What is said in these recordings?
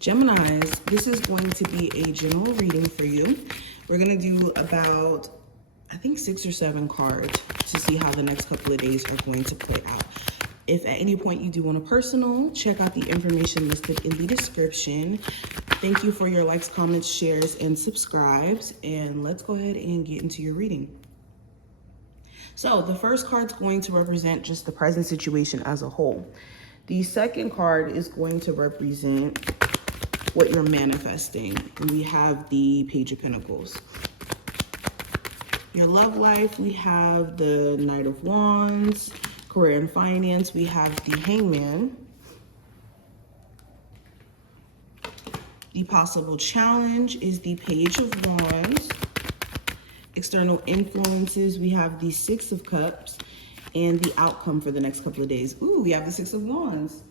Geminis, this is going to be a general reading for you. We're going to do about, I think, 6 or 7 cards to see how the next couple of days are going to play out. If at any point you do want a personal, check out the information listed in the description. Thank you for your likes, comments, shares, and subscribes. And let's go ahead and get into your reading. So the first card's going to represent just the present situation as a whole. The second card is going to represent what you're manifesting. And we have the Page of Pentacles. Your love life, we have the Knight of Wands. Career and finance, we have the Hangman. The possible challenge is the Page of Wands. External influences, we have the Six of Cups. And the outcome for the next couple of days. Ooh, we have the Six of Wands.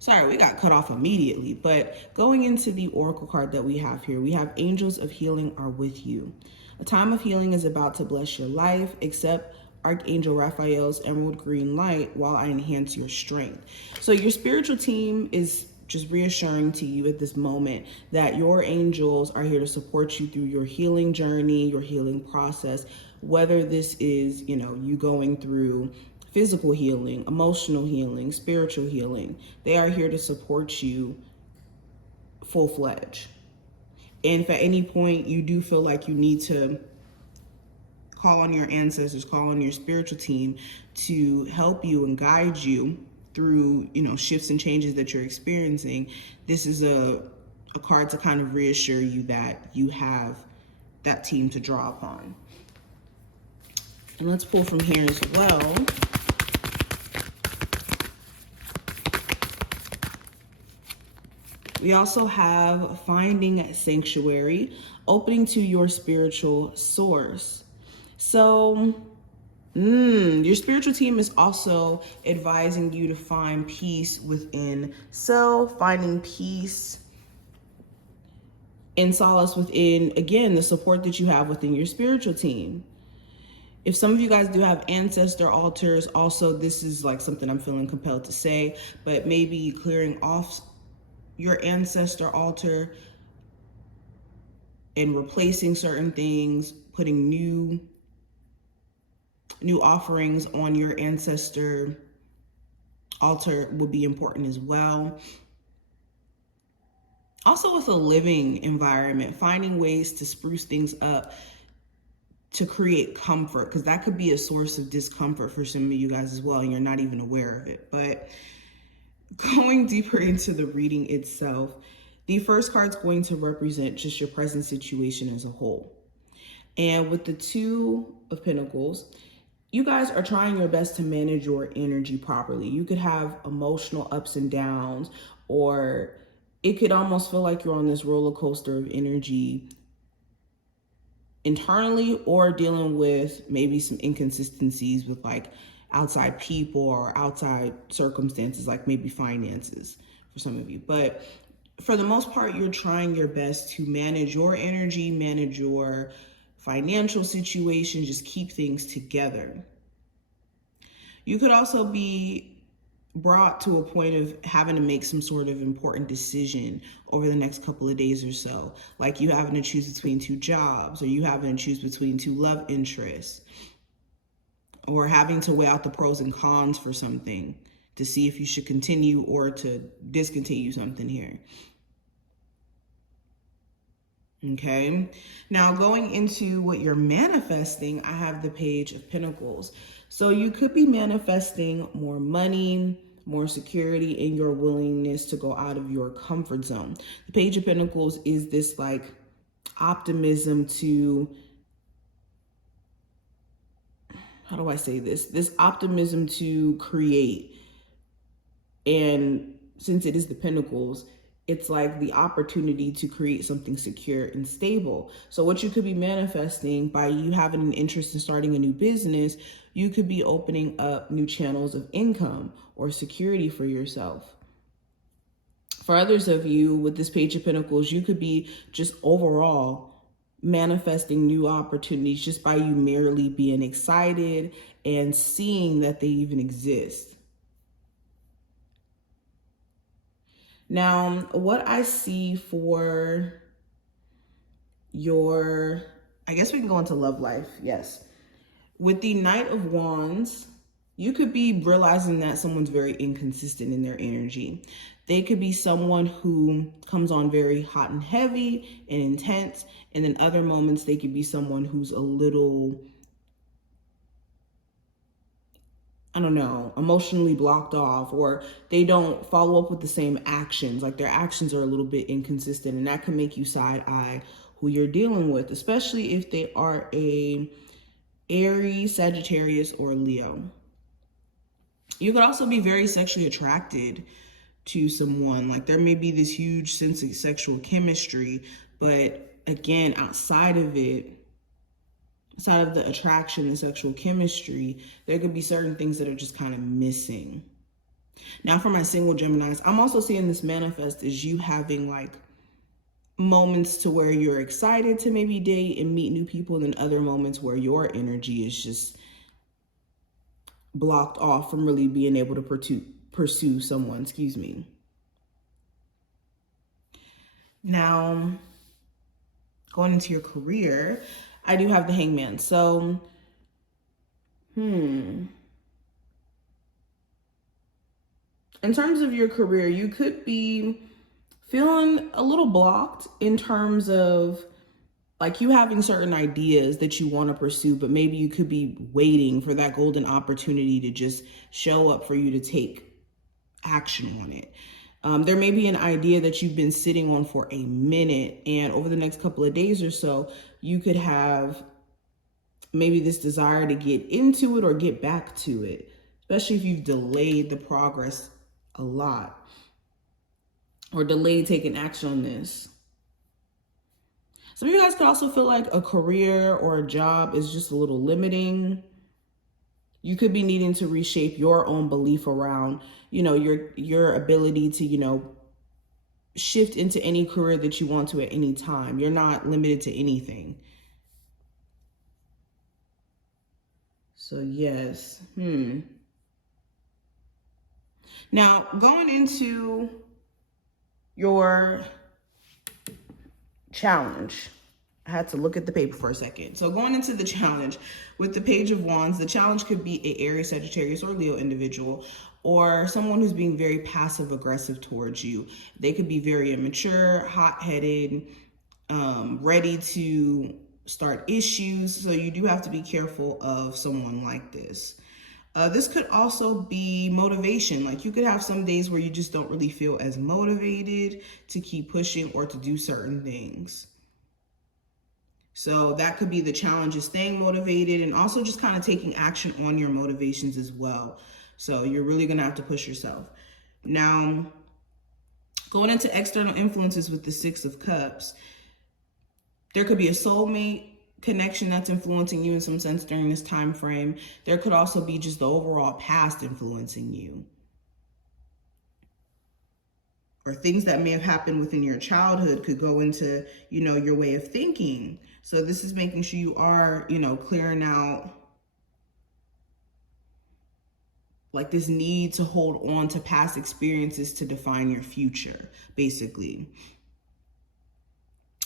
Sorry, we got cut off immediately, but going into the oracle card that we have here, we have angels of healing are with you. A time of healing is about to bless your life. Accept Archangel Raphael's emerald green light while I enhance your strength. So your spiritual team is just reassuring to you at this moment that your angels are here to support you through your healing journey, your healing process, whether this is, you going through physical healing, emotional healing, spiritual healing. They are here to support you full-fledged. And if at any point you do feel like you need to call on your ancestors, call on your spiritual team to help you and guide you through, shifts and changes that you're experiencing, this is a card to kind of reassure you that you have that team to draw upon. And let's pull from here as well. We also have finding sanctuary, opening to your spiritual source. So, your spiritual team is also advising you to find peace within self, finding peace and solace within, again, the support that you have within your spiritual team. If some of you guys do have ancestor altars, also this is like something I'm feeling compelled to say, but maybe clearing off your ancestor altar and replacing certain things, putting new offerings on your ancestor altar would be important as well. Also with a living environment, finding ways to spruce things up to create comfort, because that could be a source of discomfort for some of you guys as well, and you're not even aware of it. But going deeper into the reading itself, the first card's going to represent just your present situation as a whole. And with the Two of Pentacles, you guys are trying your best to manage your energy properly. You could have emotional ups and downs, or it could almost feel like you're on this roller coaster of energy internally, or dealing with maybe some inconsistencies with like outside people or outside circumstances, like maybe finances for some of you. But for the most part, you're trying your best to manage your energy, manage your financial situation, just keep things together. You could also be brought to a point of having to make some sort of important decision over the next couple of days or so. Like you having to choose between 2 jobs, or you having to choose between 2 love interests, or having to weigh out the pros and cons for something to see if you should continue or to discontinue something here. Okay, now going into what you're manifesting, I have the Page of Pentacles. So you could be manifesting more money, more security, and your willingness to go out of your comfort zone. The Page of Pentacles is this like optimism to, how do I say this? This optimism to create. And since it is the Pentacles, it's like the opportunity to create something secure and stable. So what you could be manifesting by you having an interest in starting a new business, you could be opening up new channels of income or security for yourself. For others of you with this Page of Pentacles, you could be just overall manifesting new opportunities just by you merely being excited and seeing that they even exist. Now, what I see for your, I guess we can go into love life. Yes. With the Knight of Wands, you could be realizing that someone's very inconsistent in their energy. They could be someone who comes on very hot and heavy and intense. And then other moments, they could be someone who's a little, I don't know, emotionally blocked off, or they don't follow up with the same actions. Like their actions are a little bit inconsistent, and that can make you side eye who you're dealing with, especially if they are a Aries, Sagittarius, or Leo. You could also be very sexually attracted to someone. Like there may be this huge sense of sexual chemistry, but again, outside of it, outside of the attraction and sexual chemistry, there could be certain things that are just kind of missing. Now, for my single Geminis, I'm also seeing this manifest as you having like moments to where you're excited to maybe date and meet new people, and then other moments where your energy is just blocked off from really being able to pursue someone, excuse me. Now, going into your career, I do have the Hangman. So, in terms of your career, you could be feeling a little blocked in terms of like you having certain ideas that you want to pursue, but maybe you could be waiting for that golden opportunity to just show up for you to take action on it. There may be an idea that you've been sitting on for a minute, and over the next couple of days or so, you could have maybe this desire to get into it or get back to it, especially if you've delayed the progress a lot or delayed taking action on this. Some of you guys could also feel like a career or a job is just a little limiting. You could be needing to reshape your own belief around, your ability to, shift into any career that you want to at any time. You're not limited to anything. So yes. Now, going into your challenge. I had to look at the paper for a second. So going into the challenge with the Page of Wands, the challenge could be a Aries, Sagittarius, or Leo individual, or someone who's being very passive aggressive towards you. They could be very immature, hot-headed, ready to start issues. So you do have to be careful of someone like this. This could also be motivation. Like you could have some days where you just don't really feel as motivated to keep pushing or to do certain things. So that could be the challenge, is staying motivated and also just kind of taking action on your motivations as well. So you're really going to have to push yourself. Now, going into external influences with the Six of Cups, there could be a soulmate connection that's influencing you in some sense during this time frame. There could also be just the overall past influencing you, or things that may have happened within your childhood could go into, your way of thinking. So this is making sure you are, clearing out like this need to hold on to past experiences to define your future, basically.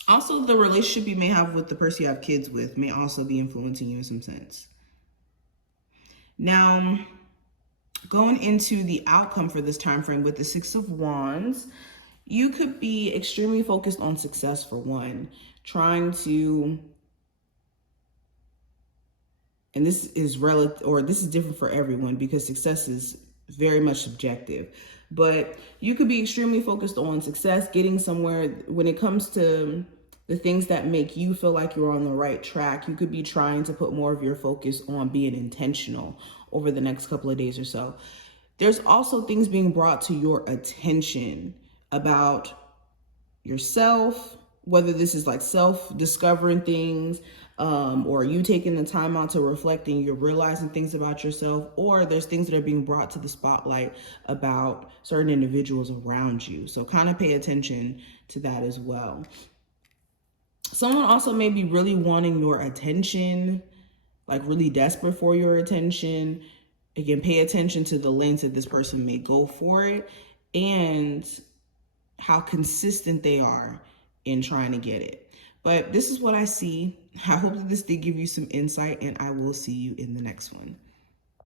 Also, the relationship you may have with the person you have kids with may also be influencing you in some sense. Now, going into the outcome for this time frame with the Six of Wands, you could be extremely focused on success for one, trying to, and this is relative, or this is different for everyone because success is very much subjective, but you could be extremely focused on success, getting somewhere. When it comes to the things that make you feel like you're on the right track, you could be trying to put more of your focus on being intentional over the next couple of days or so. There's also things being brought to your attention about yourself, whether this is like self-discovering things, or you taking the time out to reflect and you're realizing things about yourself, or there's things that are being brought to the spotlight about certain individuals around you. So kind of pay attention to that as well. Someone also may be really wanting your attention, like really desperate for your attention. Again, pay attention to the length that this person may go for it and how consistent they are in trying to get it. But this is what I see. I hope that this did give you some insight, and I will see you in the next one.